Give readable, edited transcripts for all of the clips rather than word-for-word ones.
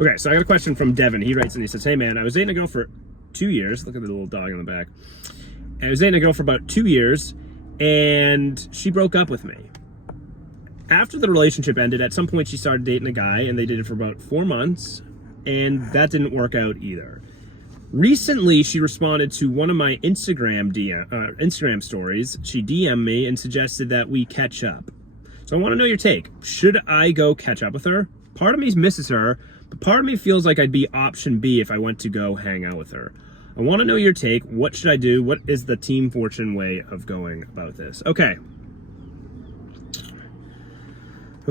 Okay, so I got a question from Devon. He writes and he says, hey man, I was dating a girl for 2 years. Look at the little dog in the back. I was dating a girl for about 2 years and she broke up with me. After the relationship ended, at some point she started dating a guy and they did it for about 4 months and that didn't work out either. Recently, she responded to one of my Instagram stories. She DM'd me and suggested that we catch up. So I want to know your take. Should I go catch up with her? Part of me misses her, but part of me feels like I'd be option B if I went to go hang out with her. I want to know your take. What should I do? What is the Team Fortune way of going about this? Okay.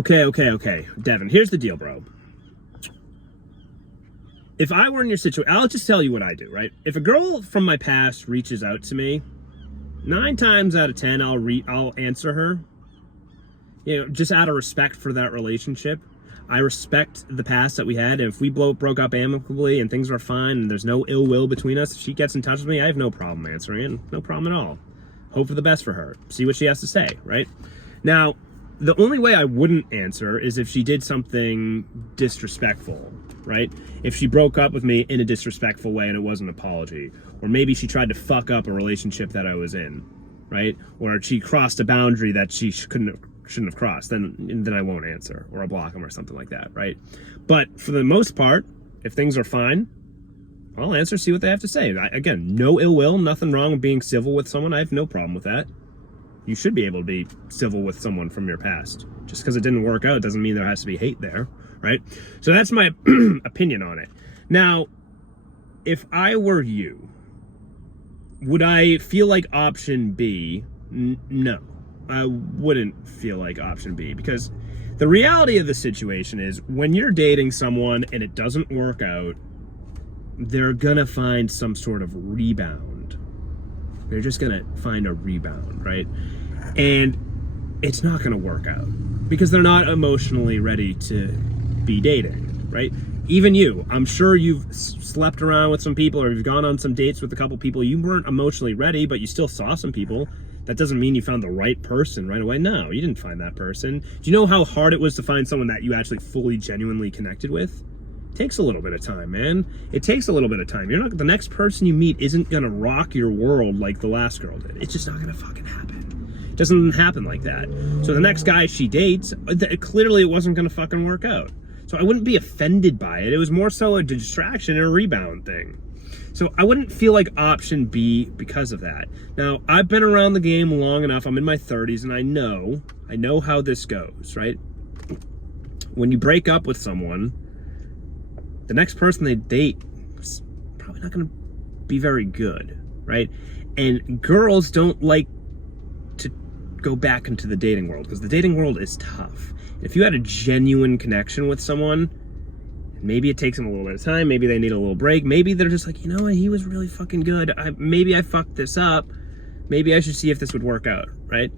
Devon, here's the deal, bro. If I were in your situation, I'll just tell you what I do, right? If a girl from my past reaches out to me, 9 times out of 10, I'll answer her. You know, just out of respect for that relationship. I respect the past that we had, and if we broke up amicably and things were fine and there's no ill will between us, if she gets in touch with me, I have no problem answering it. No problem at all. Hope for the best for her. See what she has to say, right? Now, the only way I wouldn't answer is if she did something disrespectful, right? If she broke up with me in a disrespectful way and it wasn't an apology, or maybe she tried to fuck up a relationship that I was in, right? Or she crossed a boundary that she shouldn't have crossed, then I won't answer, or I'll block them or something like that, right? But for the most part, if things are fine, I'll answer, see what they have to say. Again, no ill will, nothing wrong with being civil with someone. I have no problem with that. You should be able to be civil with someone from your past. Just because it didn't work out doesn't mean there has to be hate there, right? So that's my opinion on it. Now, if I were you, would I feel like option B? No, I wouldn't feel like option B, because the reality of the situation is when you're dating someone and it doesn't work out, they're gonna find some sort of rebound. They're just gonna find a rebound, right? And it's not gonna work out because they're not emotionally ready to be dating, right? Even you, I'm sure you've slept around with some people or you've gone on some dates with a couple people. You weren't emotionally ready, but you still saw some people. That doesn't mean you found the right person right away. No, you didn't find that person. Do you know how hard it was to find someone that you actually fully, genuinely connected with? It takes a little bit of time, man. It takes a little bit of time. The next person you meet isn't gonna rock your world like the last girl did. It's just not gonna fucking happen. It doesn't happen like that. So the next guy she dates, clearly it wasn't gonna fucking work out. So I wouldn't be offended by it. It was more so a distraction and a rebound thing. So I wouldn't feel like option B because of that. Now, I've been around the game long enough. I'm in my 30s and I know how this goes, right? When you break up with someone, the next person they date is probably not going to be very good, right? And girls don't like to go back into the dating world because the dating world is tough. If you had a genuine connection with someone, maybe it takes them a little bit of time, maybe they need a little break, maybe they're just like, you know what, he was really fucking good. Maybe I fucked this up. Maybe I should see if this would work out, right?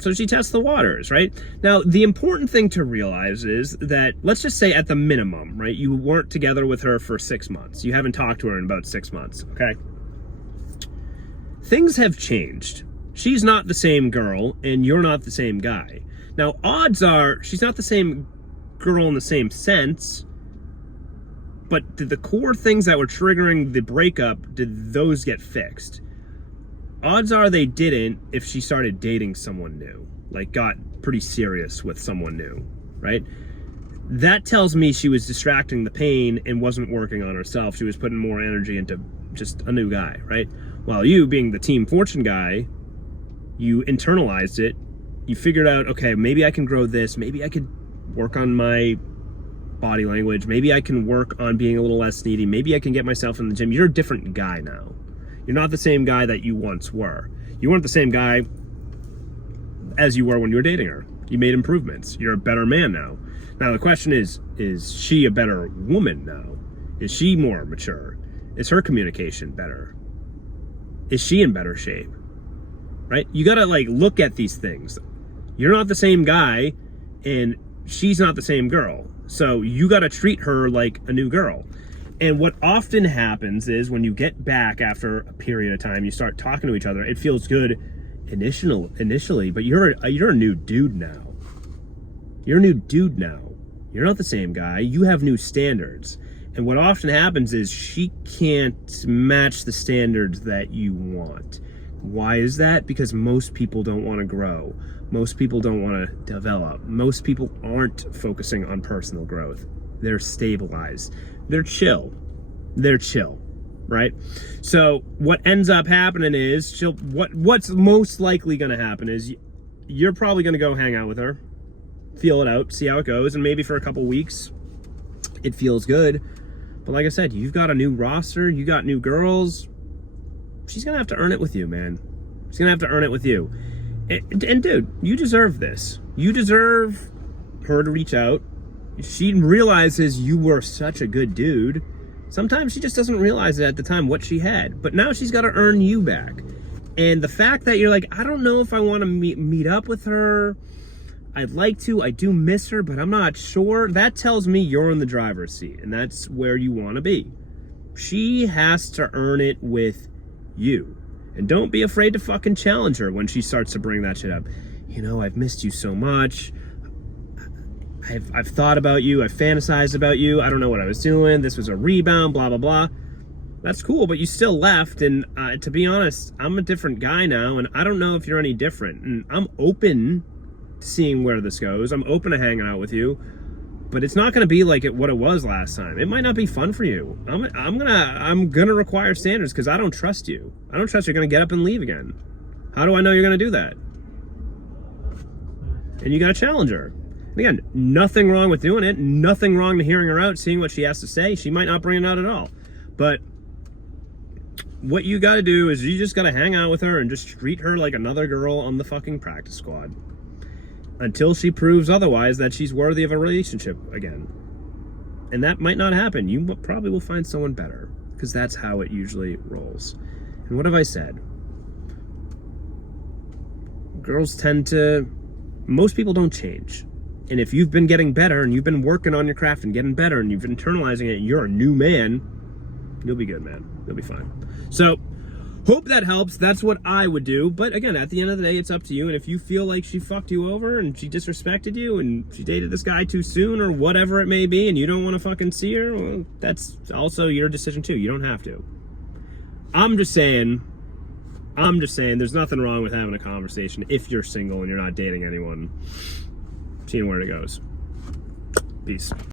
So she tests the waters, right? Now, the important thing to realize is that, let's just say at the minimum, right, you weren't together with her for 6 months. You haven't talked to her in about 6 months, okay? Things have changed. She's not the same girl, and you're not the same guy. Now, odds are she's not the same girl in the same sense, but did the core things that were triggering the breakup, did those get fixed? Odds are they didn't if she started dating someone new, like got pretty serious with someone new, right? That tells me she was distracting the pain and wasn't working on herself. She was putting more energy into just a new guy, right? While you, being the Team Fortune guy, you internalized it. You figured out, okay, maybe I can grow this. Maybe I could work on my body language. Maybe I can work on being a little less needy. Maybe I can get myself in the gym. You're a different guy now. You're not the same guy that you once were. You weren't the same guy as you were when you were dating her. You made improvements. You're a better man now. Now the question is she a better woman now? Is she more mature? Is her communication better? Is she in better shape? Right? You gotta look at these things. You're not the same guy and she's not the same girl. So you gotta treat her like a new girl. And what often happens is when you get back after a period of time, you start talking to each other. It feels good initially, but you're a new dude now. You're a new dude now. You're not the same guy. You have new standards. And what often happens is she can't match the standards that you want. Why is that? Because most people don't want to grow. Most people don't want to develop. Most people aren't focusing on personal growth. They're stabilized. They're chill. Right? So what ends up happening is what's most likely going to happen is you're probably going to go hang out with her, feel it out, see how it goes, and maybe for a couple weeks it feels good. But like I said, you've got a new roster, you got new girls. She's going to have to earn it with you, man. She's going to have to earn it with you. And dude, you deserve this. You deserve her to reach out. She realizes you were such a good dude. Sometimes she just doesn't realize it at the time what she had. But now she's got to earn you back. And the fact that you're like, I don't know if I want to meet up with her. I'd like to. I do miss her, but I'm not sure. That tells me you're in the driver's seat. And that's where you want to be. She has to earn it with you. And don't be afraid to fucking challenge her when she starts to bring that shit up. You know, I've missed you so much. I've thought about you. I've fantasized about you. I don't know what I was doing. This was a rebound, blah, blah, blah. That's cool, but you still left. And to be honest, I'm a different guy now, and I don't know if you're any different. And I'm open to seeing where this goes. I'm open to hanging out with you. But it's not going to be like what it was last time. It might not be fun for you. I'm gonna require standards because I don't trust you. I don't trust you're going to get up and leave again. How do I know you're going to do that? And you got to challenge her. And again, nothing wrong with doing it. Nothing wrong to hearing her out, seeing what she has to say. She might not bring it out at all. But what you got to do is you just got to hang out with her and just treat her like another girl on the fucking practice squad. Until she proves otherwise that she's worthy of a relationship again. And that might not happen. You probably will find someone better. Because that's how it usually rolls. And what have I said? Girls tend to... Most people don't change. And if you've been getting better and you've been working on your craft and getting better and you've been internalizing it, you're a new man, you'll be good, man. You'll be fine. So... hope that helps. That's what I would do. But again, at the end of the day, it's up to you. And if you feel like she fucked you over and she disrespected you and she dated this guy too soon or whatever it may be and you don't want to fucking see her, well, that's also your decision too. You don't have to. I'm just saying there's nothing wrong with having a conversation if you're single and you're not dating anyone. Seeing where it goes. Peace.